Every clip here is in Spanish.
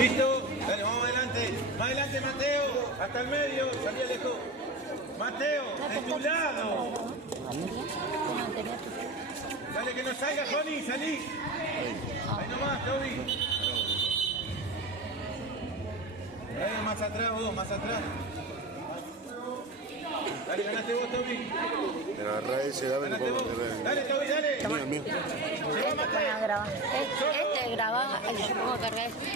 ¿Listo? Dale, vamos adelante. Más adelante, Mateo. Hasta el medio. Salí lejos. Mateo, de tu lado. Dale, que no salga, Joni. Salí. Ahí nomás, Toby. Ahí, más atrás vos, más atrás. Dale, ganaste vos, Toby. Pero agarrá ese, dame un poco. Dale, Toby, dale. Mío, mío. Se va, Mateo. Este grababa, el que yo pongo a cargar este.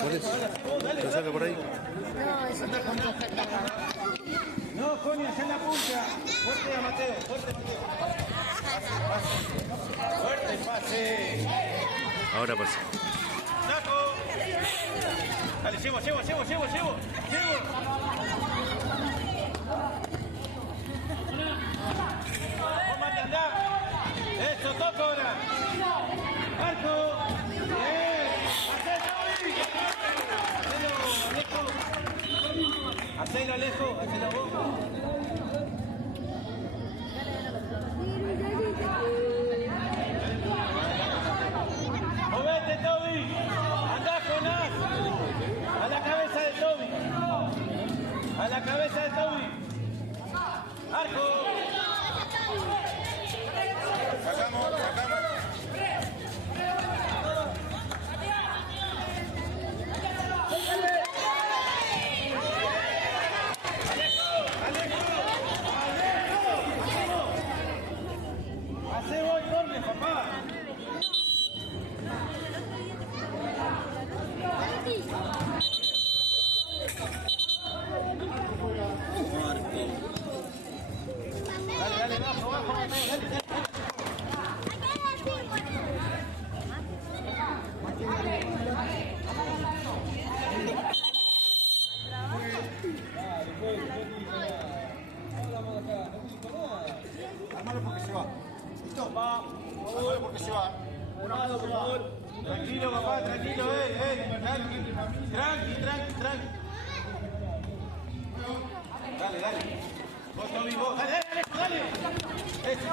¿Cuál es? ¿Lo saca por ahí? No, ese te pongo a cargar. No, Joni, allá en la punta. Fuerte a Mateo, fuerte, Mateo. Pase. Fuerte, pase. Ahora pasa. ¡Saco! Dale, llevo. Vos mate, andá. Eso, toco ahora. Arco. Bien. Hacelo, Alejo. Hacelo vos. Movete, Toby. Andá, Jonás. A la cabeza de Toby. A la cabeza de Toby. Arco. Sacamos. Hacé vos el corte, papá. Dale, bajo, dale. Armalo porque se va. ¿Listo? Armalo porque se va. Armado, por favor. Tranquilo, papá, tranquilo, tranqui. Dale. Vos, Toby, vos. Dale.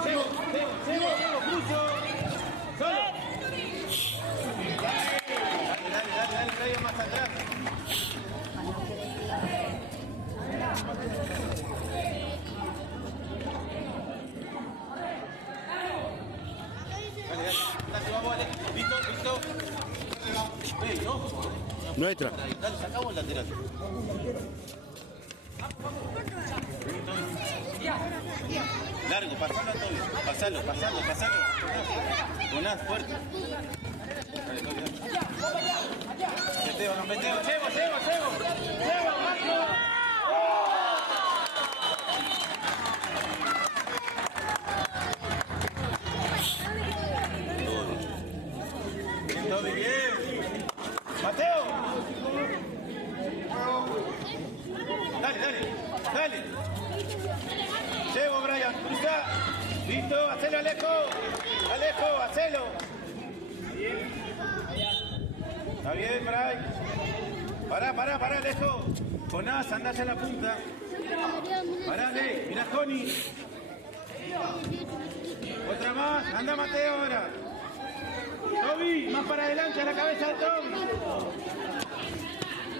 Llevo, cruzo. Solo. Dale, traigo más atrás. Dale, vamos, Ale. Listo. No. Nuestra. Dale, sacamos el lateral. Largo, pasalo a Toby. Pasalo. Jonás, fuerte. Dale, Toby. Meteo. Llevo, Marco. Toby, bien. Mateo. Dale. Llevo, Brian. Cruza. Listo, hacelo, Alejo, hacelo. Está bien, Brian. Pará, Alejo. Jonás, andás en la punta. Parale, mirá, Joni. Otra más, anda Mateo ahora. Toby, más para adelante a la cabeza de Toby.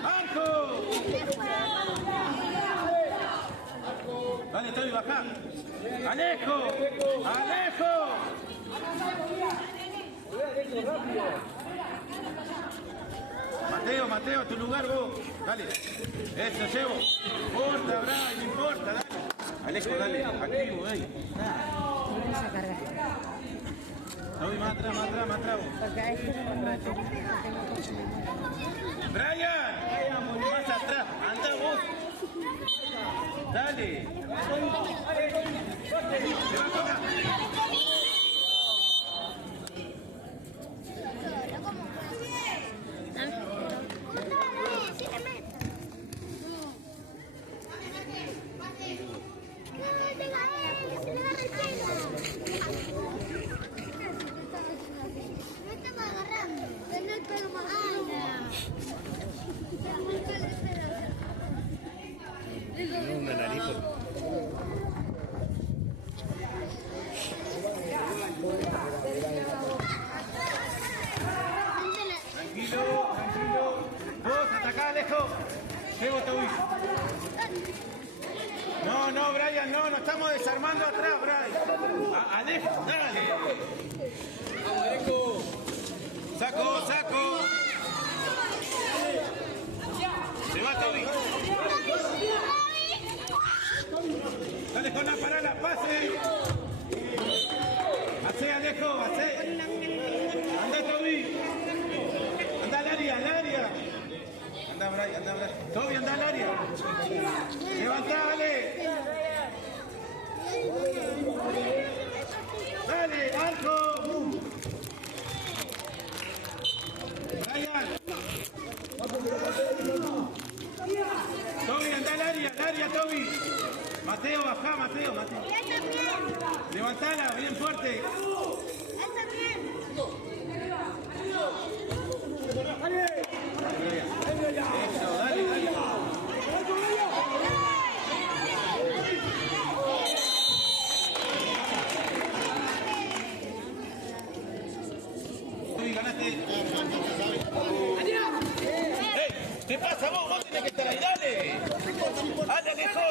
¡Arco! Dale, Toby, bajá. ¡Alejo! Mateo, tu lugar vos. Dale. Eso, llevo. No importa, Brian, no importa, dale. Alejo, dale. Activo, Vamos a cargar. Toby, más atrás. Porque a este no me tengo Brian, más atrás. Anda vos. Dale. No estamos agarrando, no hay pelo más Para acá, Alejo. Llevo Toby. No, no, Brian, no, nos estamos desarmando atrás, Brian. Alejo, dale. Vamos, Alejo. Saco, saco. Se va Toby. Dale con la parada, pase. Hacé, Alejo, hacé. Anda, Toby. Anda al área, al área. Anda, Brian, anda, Brian. Toby, anda al área. Levantá, dale. Dale, arco. Brian. Toby, anda al área, Toby. Mateo, bajá, Mateo. Levantala, bien fuerte. Eso, dale, dale. Toby, ganaste. ¿Qué pasa vos? Vos tenés que estar ahí, dale. Dale, Alejo.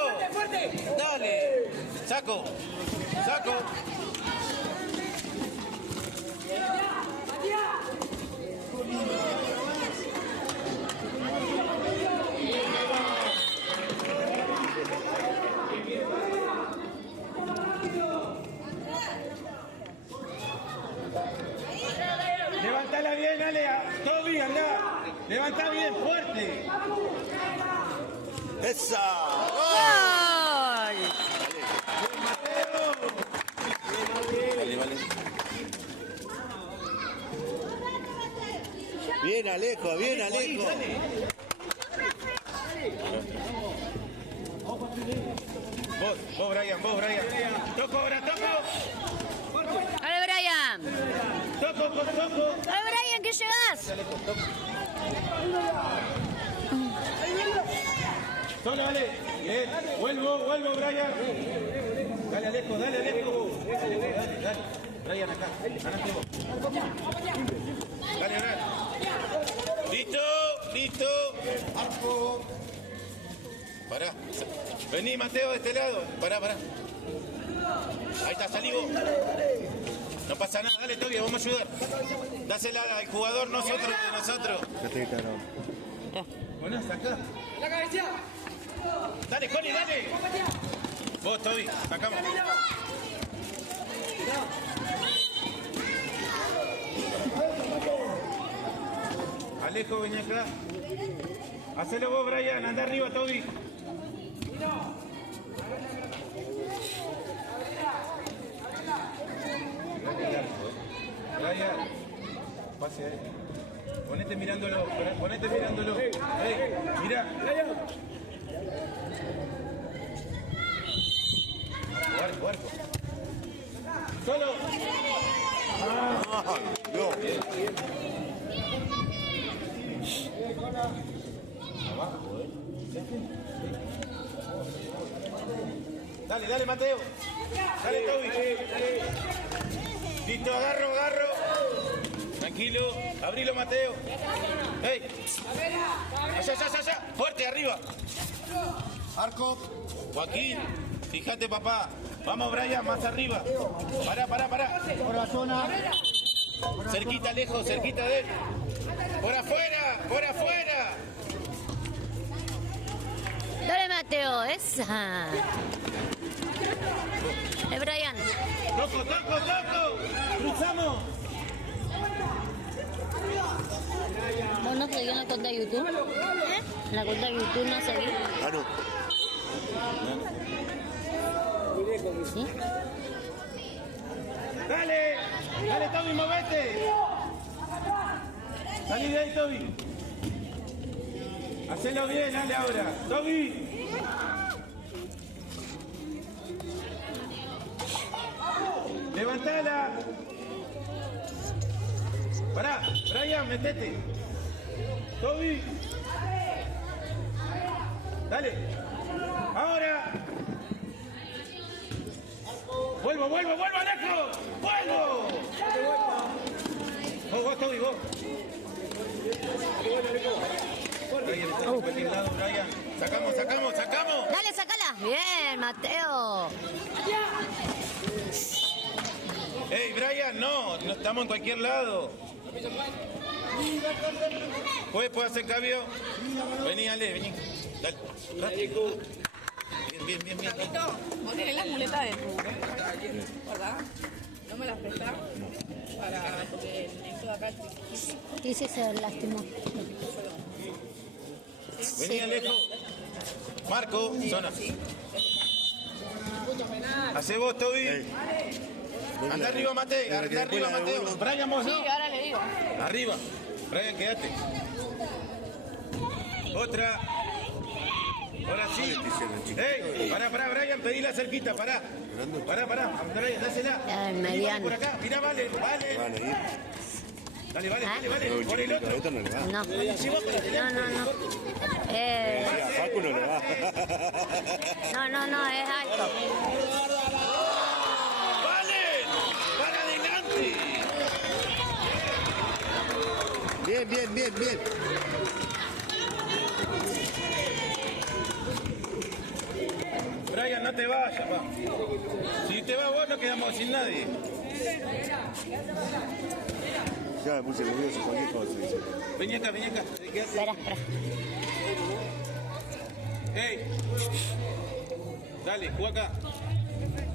Dale. Saco. Saco. Levántala bien, Ale. Toby, anda. Levantá bien, fuerte. ¡Esa! ¡Gol! Vale, vale. Bien, Alejo, bien, Alejo. Vos, Brian, vos, Brian. Toco ahora, toco. ¡Dale, Brian! Toco. ¡Dale, Brian, que llegás! Solo, dale. Bien. Vuelvo, Brian. Dale, Alejo, dale. Dale. Brian, acá. Ganaste vos. Dale, ganar. Listo. Arco. Pará. Vení, Mateo, de este lado. Pará. Ahí está, salí vos. No pasa nada, dale, Toby, vamos a ayudar. Dásela al jugador, nosotros. Bueno, hasta acá. La cabeza. Dale, Connie, dale. Vos, Toby, sacamos. Alejo, vení acá. Hacelo vos, Brian, anda arriba, Toby. Brian, pase ahí. Ponete mirándolo. Mira. Arco. Solo. No. Abajo, Dale, Mateo. Dale, Toby. Listo, agarro. Tranquilo. Abrilo, Mateo. ¡Ey! Allá. Fuerte, arriba. Arco. Joaquín, fíjate, papá. Vamos, Brian, más arriba. Pará. Por la zona. Cerquita, lejos, cerquita de él. Por afuera. Dale, Mateo, esa. Brian. Toco. Cruzamos. ¿Vos no seguís en la cuenta de YouTube? ¿En la cuenta de YouTube no seguís? Ah, no. ¿Sí? Dale, Toby, movete. Salí de ahí, Toby. Hacelo bien, dale ahora. Toby. Levantala. Pará, Brian, metete. Toby. Dale. Ahora. Vuelvo, Alejo. Vuelvo. Vos, Toby, vos. Repetir lado, Brian. Sacamos. Dale, sacala. Bien, Mateo. Ey, Brian, no estamos en cualquier lado. ¿Puedes hacer cambio? Vení, Ale, vení. Dale. Bien. Papito, vos tenés las muletas de tu, ¿verdad? ¿No me las prestás? Porque esto de acá es difícil. Sí, se lastimó. Vení, Alejo. Marco, zona. Hacé vos, Toby. Anda arriba, Mateo. Brian, vos no. Sí, ahora le digo. Arriba. Brian, quédate. Otra. Ahora sí. Ey, pará, Brian, pedíla cerquita, pará. Brian, dásela. Ya, el Vení, mediano. por acá. Mirá, vale. Dale. Por el otro. No. No. Facu no le va. No, es alto. ¡Vale! ¡Para adelante! Bien. Brian, no te vayas, pa. Si te vas vos, no quedamos sin nadie. Ya me puse nervioso cualquier cosa. Vení acá. Quédate. Espera. ¡Ey! Dale, juega acá.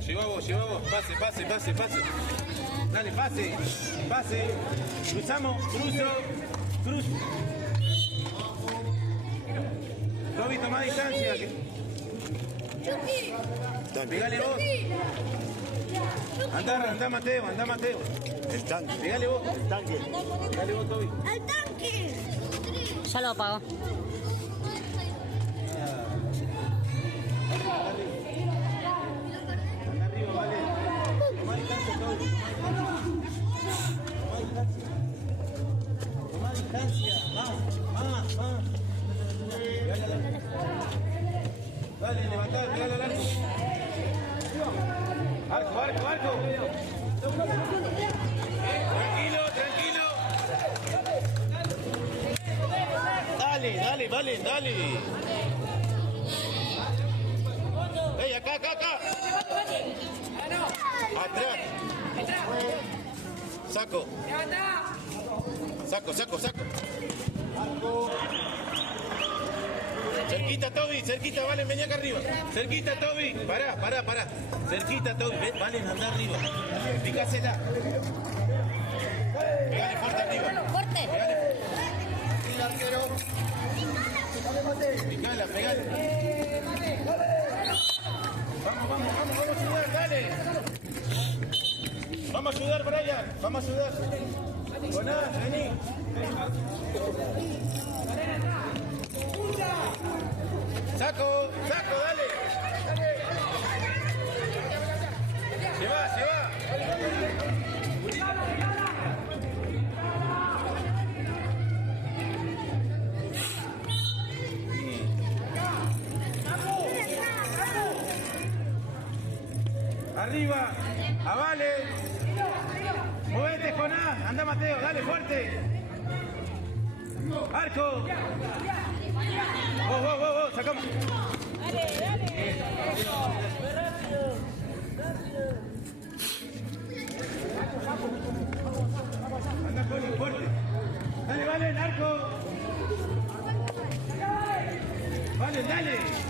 Lleva vos. Pase. Dale, pase. Cruzamos. Cruz. Toby, toma distancia. Pegale vos. Anda, Mateo. El tanque. Pegale vos. Pegale vos, Toby. Ya lo apagó. Anda arriba, vale. Toma distancia, Toby. Toma distancia. Más. Dale, levantá, pegale al arco. Arco. Tranquilo. Dale. Ey, acá. Atrás. Saco. Cerquita, Toby, Valen, vení acá arriba. Cerquita, Toby. Pará. Cerquita, Toby. Valen, anda arriba. Picásela. Pegale fuerte arriba. Fuerte. Picala, pegale. Vamos a ayudar, dale. Vamos a ayudar, Brian. Jonás, vení. Saco, dale. Se va. Arriba, avale. Movete, Jonás. Anda, Mateo, dale fuerte. Arco. Vos, sacamos. Dale. Anda, Joni, fuerte. Dale, Valen, arco. Valen, dale.